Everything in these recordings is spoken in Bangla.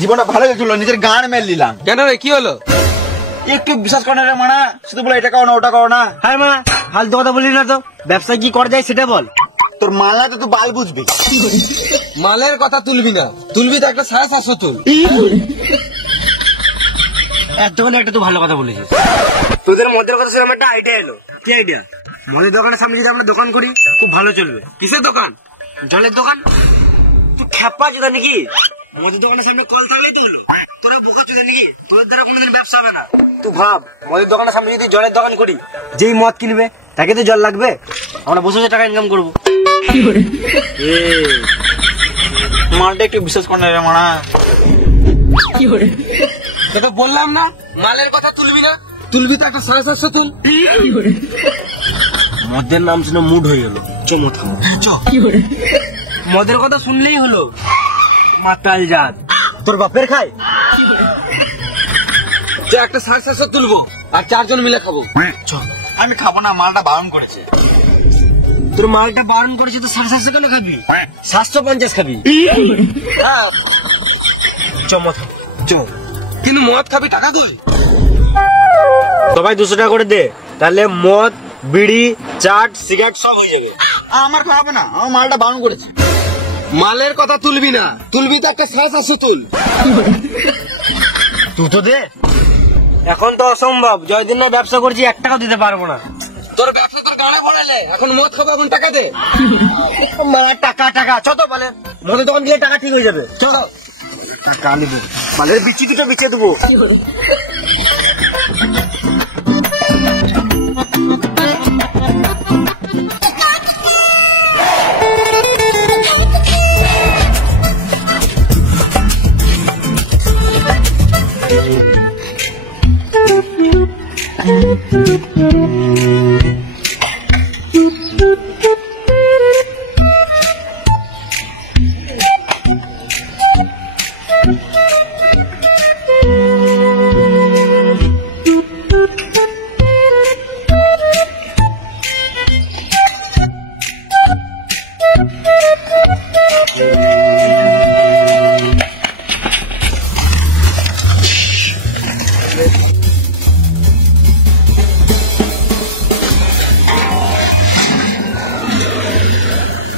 জীবনটা ভালো গেছিল, নিজের গান মেল নিলাম। কেন রে, কি হলো? একটু বিশ্বাস করে না রে মানা, শুধু বলে এটা করো না ওটা করো না। হ্যাঁ মা, ফালতু কথা বলি না তো, ব্যবসায় কি করা যায় সেটা বল। তোর মাল না তো তুই বাল বুঝবি। মালের কথা তুলবি না, তুলবি তো একটা 750 তুল। এত হলে একটা তো ভালো কথা বলেছিস। তোদের মদের কথা শুনে আমার একটা আইডিয়া এলো। কি আইডিয়া? মদের দোকানের সামনে যদি আমরা দোকান করি খুব ভালো চলবে। কিসের দোকান? জলের দোকান। তুই খ্যাপা জুতা নাকি? মদের দোকানের সামনে কল থাকলেই তো হলো। তোরা বোকা জুতা নাকি? তোদের দ্বারা কোনোদিন ব্যবসা হবে না। তুই ভাব, মদের দোকানের সামনে যদি জলের দোকান করি, যেই মদ কিনবে তাকে তো জল লাগবে, আমরা বসে বসে টাকা ইনকাম করবো। মালটা একটু বিশ্বাস করে না রে মানা। তো বললাম না, মালের কথা তুলবি না, তুলবি তো একটা 750 তুল। মদের নাম শুনে মুড হয়ে গেল। চমৎ মদের কথা শুনলেই হলো মাতাল জাত। তোর বাপের খায়। একটা 750 তুলবো আর 4 জন মিলে খাবো। আমি খাবো না, মালটা বারণ করেছে। তোর মালটা বারণ করেছে তো 750 কেন খাবি? 750 খাবি। চমৎ চল, কিন্তু মদ খাবি টাকা দে। সবাই 200 টাকা করে দে, তাহলে মদ, বিড়ি, চাট, সিগারেট সব হয়ে যাবে। আমার খাবে না, আমার মালটা বারণ করেছে। মালের কথা তুলবি না, তুলবি তো একটা 750 তুল। তুই তো দে। এখন তো অসম্ভব, যতদিন না ব্যবসা করছি 1 টাকাও দিতে পারবো না। তোর ব্যবসা তোর গাড়ে ভরালে, এখন মদ খাবো, এখন টাকা দে। টাকা টাকা ছত বলে, মদের দোকান দিলে টাকা ঠিক হয়ে যাবে। চলো টাকা নিবো, মালের বিচি দুটো বিচে দেবো।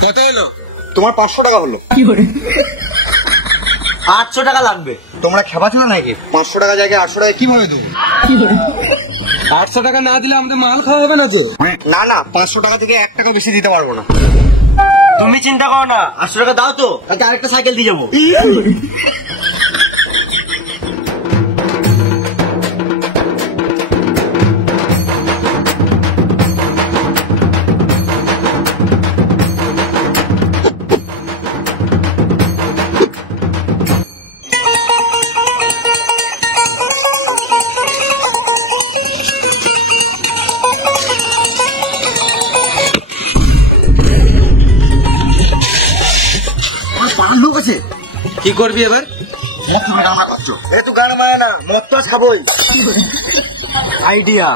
কত এলো? তোমার 500 টাকা হলো। 800 টাকা লাগবে। তোমরা খেপা ছিল নাকি? 500 টাকা জায়গায় 800 টাকা কিভাবে দেবো? 800 টাকা না দিলে আমাদের মাল খাওয়া হবে না তো? না না, 500 টাকা থেকে 1 টাকা বেশি দিতে পারবো না। তুমি চিন্তা করো না, 800 টাকা দাও তো, তাহলে আরেকটা সাইকেল দিয়ে যাবো। কি করবি এবার? তুই গান মায় না, মদ তো খাবোই। আইডিয়া।